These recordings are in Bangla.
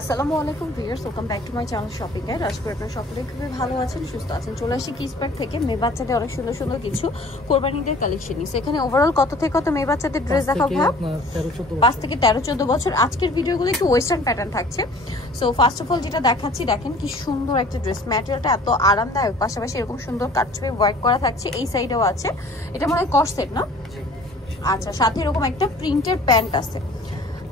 আসসালামু আলাইকুম viewers, welcome back to my channel shopping guide. আশা করি আপনারা সকলে খুবই ভালো আছেন, সুস্থ আছেন। চলে আসি কিস প্যাক থেকে মেয়ে বাচ্চাদের অনেক সুন্দর সুন্দর কিছু কোরবানিদের কালেকশন নিয়ে। এখানে ওভারঅল কত থেকে কত মেয়ে বাচ্চাদের ড্রেস দেখাবো? 5 থেকে 13-14 বছর। আজকের ভিডিওগুলো একটু ওয়েস্টার্ন প্যাটার্ন থাকছে। সো ফার্স্ট অফ অল যেটা দেখাচ্ছি, দেখেন কি সুন্দর একটা ড্রেস, ম্যাটেরিয়ালটা এত আরামদায়ক, পাশাপাশি এরকম সুন্দর কাটছবি ওয়ার্ক করা থাকছে। এই সাইডেও আছে, এটা মনে হয় কর্সেট না? আচ্ছা, সাথে এরকম একটা প্রিন্টের প্যান্ট আছে।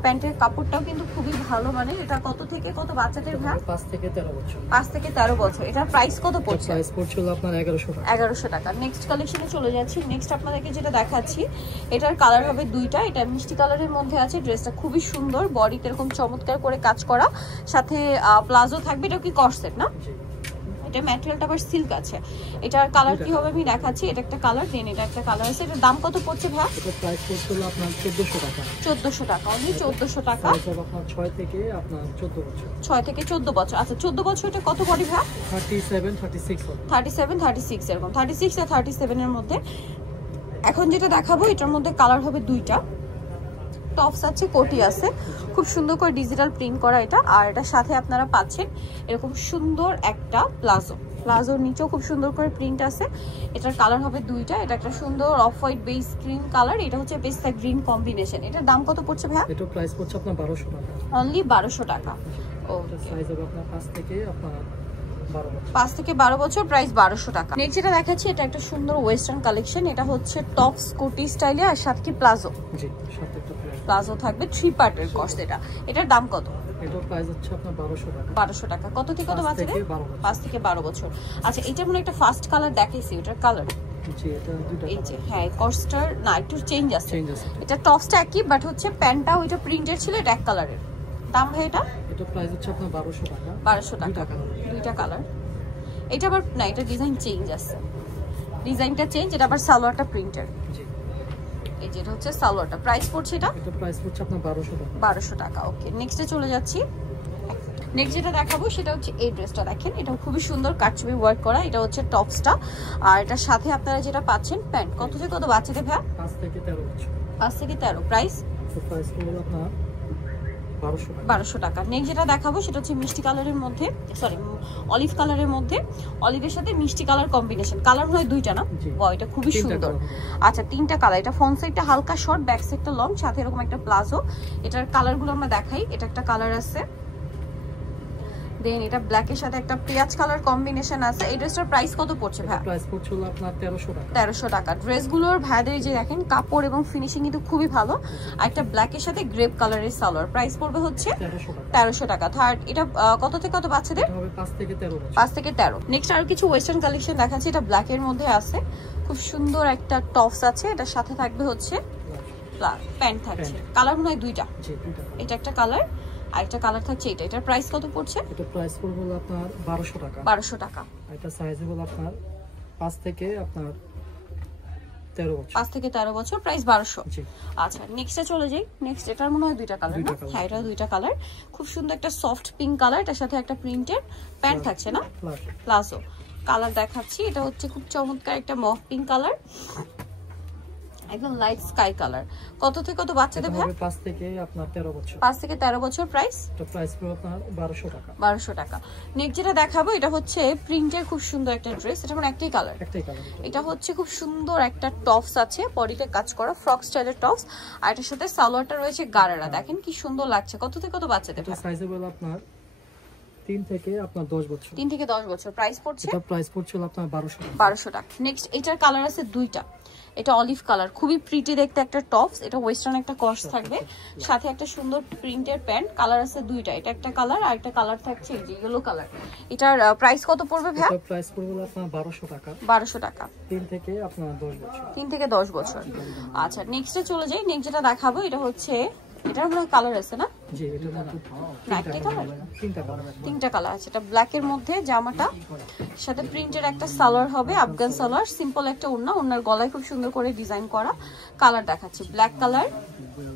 প্যান্টের কাপড়টাও কিন্তু খুবই ভালো। মানে এটা কত থেকে কত বাচ্চাদের ভাই? 5 থেকে 13 বছর। 5 থেকে 13 বছর। এটার প্রাইস কত পড়ছে? প্রাইস পড়ছে আপনার 1100 টাকা। 1100 টাকা। নেক্সট কালেকশনে চলে যাচ্ছি। নেক্সট আপনাদেরকে যেটা দেখাচ্ছি, এটার কালার হবে দুইটা। এটা মিষ্টি কালারের মধ্যে আছে। ড্রেসটা খুবই সুন্দর, বডিতে এরকম চমৎকার করে কাজ করা, সাথে প্লাজো থাকবে। এটা কি কর্সেট না? এটা ম্যাটেরিয়ালটা আবার সিল্ক আছে। এটার কালার কি হবে আমি দেখাচ্ছি। এটা একটা কালার, দেন এটা একটা কালার আছে। এটার দাম কত পড়ছে ভাই? এটা প্রাইস পড়ছে আপনার 1400 টাকা। 1400 টাকা, অনলি 1400 টাকা। সাইজ আপনার 6 থেকে আপনার 14 বছর। 6 থেকে 14 বছর। আচ্ছা, 14 বছর এটা কত বডি ভাই? 37 36 হবে। 37 36 এরকম, 36 আর 37 এর মধ্যে। এখন যেটা দেখাবো, এটার মধ্যে কালার হবে দুইটা। টপস আছে, কোটি আছে, খুব সুন্দর করে ডিজিটাল প্রিন্ট করা এটা। আর এটার সাথে আপনারা পাচ্ছেন এরকম সুন্দর একটা প্লাজো। প্লাজোর নিচেও খুব সুন্দর করে প্রিন্ট আছে। এটার কালার হবে দুইটা। এটা একটা সুন্দর off white base green colour, এটা হচ্ছে পেস্তা গ্রিন কম্বিনেশন। এটার দাম কত পড়ছে ভাই? এটা প্রাইস পড়ছে আপনার 1200 টাকা। অনলি 1200 টাকা। ওকে, সাইজ হবে আপনার 5 থেকে আপনার 12 বছর। 5 থেকে 12 বছর, প্রাইস 1200 টাকা। নেক্সট যেটা দেখাচ্ছি, এটা একটা সুন্দর ওয়েস্টার্ন কালেকশন। এটা হচ্ছে টপস কোটি স্টাইলে, আর সাথে কি প্লাজো? জি, সাথে একটা প্লাজো থাকবে, 3 পার্টের কস্ট। এটার দাম কত? এটার প্রাইস হচ্ছে আপনার 1200 টাকা। 1200 টাকা। কত থেকে কত বাচ্চাদের? 5 থেকে 12 বছর। আচ্ছা, এটা মনে একটা ফার্স্ট কালার দেখাইছি, ওটার কালার জি, এটা দুটো। এই যে, হ্যাঁ, কস্টার না, একটু চেঞ্জ আছে। এটা টপসটা একই, বাট হচ্ছে প্যান্টটা ওইটা প্রিন্টেড ছিল, এটা এক কালারের। দাম ভাই এটা? এটা প্রাইস হচ্ছে আপনার 1200 টাকা। 1200 টাকা, দুইটা কালার। এটা আবার না, এটা ডিজাইন চেঞ্জ আছে, ডিজাইনটা চেঞ্জ। এটা আবার সালোয়ারটা প্রিন্টেড। জি, এই যে এটা হচ্ছে সালোয়ারটা। প্রাইস পড়ছে এটা? এটা প্রাইস পড়ছে আপনার 1200 টাকা। 1200 টাকা। ওকে, নেক্সটে চলে যাচ্ছি। নেক্সট যেটা দেখাবো সেটা হচ্ছে এই ড্রেসটা। দেখেন, এটা খুবই সুন্দর কাটছবি ওয়ার্ক করা। এটা হচ্ছে টপসটা, আর এটার সাথে আপনারা যেটা পাচ্ছেন প্যান্ট। কত থেকে কত বাচ্চাদের ভাই? 5 থেকে 13 বছর। 5 থেকে 13। প্রাইস? প্রাইস পড়বে আপনার 1200 টাকা। নেক্সট যেটা দেখাবো সেটা হচ্ছে মিষ্টি কালারের মধ্যে, সরি অলিভ কালারের মধ্যে, অলিভের সাথে মিষ্টি কালার কম্বিনেশন। কালার হয় দুইটা না? এটা খুবই সুন্দর। আচ্ছা, 3টা কালার। এটা ফ্রন্ট সাইডটা হালকা শর্ট, ব্যাক সাইডটা লং, সাথে এরকম একটা প্লাজো। এটার কালারগুলো আমরা দেখাই। এটা একটা কালার আছে, দেন এটা ব্ল্যাকের সাথে একটা পেঁয়াজ কালার কম্বিনেশন আছে। এই ড্রেসটার প্রাইস কত পড়ছে ভাই? প্রাইস পড়ছে আপনার 1300 টাকা। 1300 টাকা। ড্রেসগুলোর ভাইদের যে দেখেন কাপড় এবং ফিনিশিং কিন্তু খুবই ভালো। আর একটা ব্ল্যাকের সাথে গ্রেপ কালারের সালোয়ার। প্রাইস পড়বে হচ্ছে 1300 টাকা। থার্ড, এটা কত থেকে কত বাচ্চাদের? 5 থেকে 13 বছর। 5 থেকে 13। নেক্সট আর কিছু ওয়েস্টার্ন কালেকশন দেখাচ্ছি। এটা ব্ল্যাকের মধ্যে আছে, খুব সুন্দর একটা টপস আছে। এটার সাথে থাকবে হচ্ছে প্যান্ট থাকছে। কালার মনে হয় দুইটা। এটা একটা কালার, আরেকটা কালার থাকছে এটা। এটার প্রাইস কত পড়ছে? এটা প্রাইস পড়বে আপনার 1200 টাকা। 1200 টাকা। এটা সাইজ হবে আপনার 5 থেকে আপনার 13 বছর। 5 থেকে 13 বছর, প্রাইস 1200। জি। আচ্ছা, নেক্সটে চলে যাই। নেক্সট এটার মনে হয় দুইটা কালার না? হ্যাঁ, এটা দুইটা কালার। খুব সুন্দর একটা সফট পিঙ্ক কালার, এটার সাথে একটা প্রিন্টের প্যান্ট থাকছে না? প্লাজো কালার দেখাচ্ছি। এটা হচ্ছে খুব চমৎকার একটা মফ পিঙ্ক কালার, একদম লাইট স্কাই কালার। কত থেকে কত বাচ্চাদের ভাই? 5 থেকে আপনার 13 বছর। 5 থেকে 13 বছর। প্রাইস? এটা প্রাইস পড়বে আপনার 1200 টাকা। 1200 টাকা। নেক্সট যেটা দেখাবো, এটা হচ্ছে প্রিন্টের খুব সুন্দর একটা ড্রেস। এটা মানে একটাই কালার। এটা হচ্ছে খুব সুন্দর একটা টপস আছে, বডিতে কাজ করা ফ্রক স্টাইলের টপস, আর এটার সাথে সালোয়ারটা রয়েছে গারারা। দেখেন কি সুন্দর লাগছে। কত থেকে কত বাচ্চাদের? এটা সাইজ হবে আপনার 3 থেকে আপনার 10 বছর। 3 থেকে 10 বছর। প্রাইস পড়ছে? এটা প্রাইস পড়ছে আপনার 1200 টাকা। 1200 টাকা। নেক্সট এটার কালার আছে দুইটা। এটা অলিভ কালার, খুবই প্রিটি দেখতে একটা টপস। এটা ওয়েস্টার্ন একটা কস্ট থাকবে, সাথে একটা সুন্দর প্রিন্টের প্যান্ট। কালার আছে দুইটা। এটা একটা কালার, আর একটা কালার থাকছে এই যে ইয়েলো কালার। এটার প্রাইস কত পড়বে ভাই? এটা প্রাইস পড়বে আপনার 1200 টাকা। 1200 টাকা। 3 থেকে আপনার 10 বছর। 3 থেকে 10 বছর। আচ্ছা, নেক্সটে চলে যাই। নেক্সট যেটা দেখাবো, এটা হচ্ছে, এটার মনে কালার আছে না? জি, এটার মধ্যে তিনটা কালার আছে। এটা ব্ল্যাকের মধ্যে জামাটা, সাথে প্রিন্টের একটা সালোয়ার হবে, আফগান সালোয়ার, সিম্পল একটা ওড়না। ওড়নার গলায় খুব সুন্দর করে ডিজাইন করা। কালার দেখাচ্ছি, ব্ল্যাক কালার,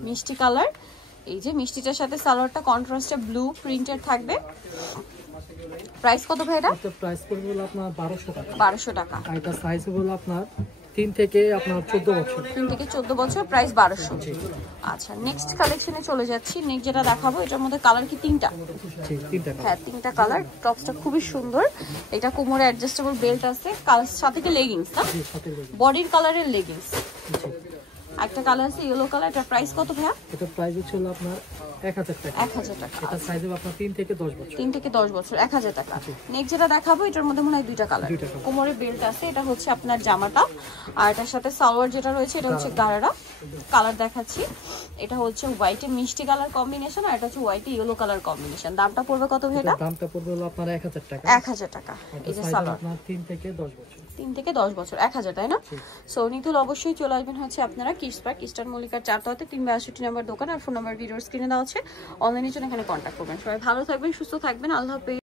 মিষ্টি কালার। এই যে মিষ্টিটার সাথে সালোয়ারটা কন্ট্রাস্টে ব্লু প্রিন্টের থাকবে। প্রাইস কত ভাই এটা? প্রাইস পড়বে আপনার 1200 টাকা। 1200 টাকা। আর এটা সাইজ হলো আপনার 3 থেকে আপনার 14 বছর। 3 থেকে 14 বছর, প্রাইস 1200। আচ্ছা, নেক্সট কালেকশনে চলে যাচ্ছি। নেক্সট যেটা দেখাবো এটার মধ্যে কালার কি 3টা? জি 3টা। হ্যাঁ 3টা কালার। টপসটা খুবই সুন্দর, এটা কোমরে অ্যাডজাস্টেবল বেল্ট আছে, সাথে কি লেগিংস না? জি সাথে লেগিংস। বডির কালারের লেগিংস। জি একটা কালার আছে ইয়েলো কালার, এটার প্রাইস কত ভাইয়া? এটা প্রাইস হচ্ছে আপনার 1000 টাকা। 1000 টাকা। এটা সাইজ হবে আপনার 3 থেকে 10 বছর। 3 থেকে 10 বছর, 1000 টাকা। নেক্সট যেটা দেখাবো এটার মধ্যে মনে হয় 2টা কালার। কোমরে বেল্ট আছে, এটা হচ্ছে আপনার জামাটা, আর এটার সাথে সালোয়ার যেটা রয়েছে এটা হচ্ছে গারারা। কালার দেখাচ্ছি, এটা হচ্ছে হোয়াইটে মিষ্টি কালার কম্বিনেশন, আর এটা হচ্ছে হোয়াইটে ইয়েলো কালার কম্বিনেশন। দামটা পড়বে কত ভাই এটা? দামটা পড়বে হলো আপনার 1000 টাকা। 1000 টাকা। এই যে সাইজ সালোয়ার আপনার 3 থেকে 10 বছর। 3 থেকে 10 বছর, 1000, তাই না? সো নিতুল অবশ্যই চলে আসবেন হচ্ছে আপনারা কিডস পার্ক, ইস্টার্ন মল্লিকার 4 362 নাম্বার দোকান, আর ফোন নাম্বার ভিডিওর স্ক্রিনে দেওয়া আছে। অনলাইনের জন্য এখানে কন্ট্যাক্ট করবেন। সবাই ভালো থাকবেন, সুস্থ থাকবেন, আল্লাহ হাফেজ।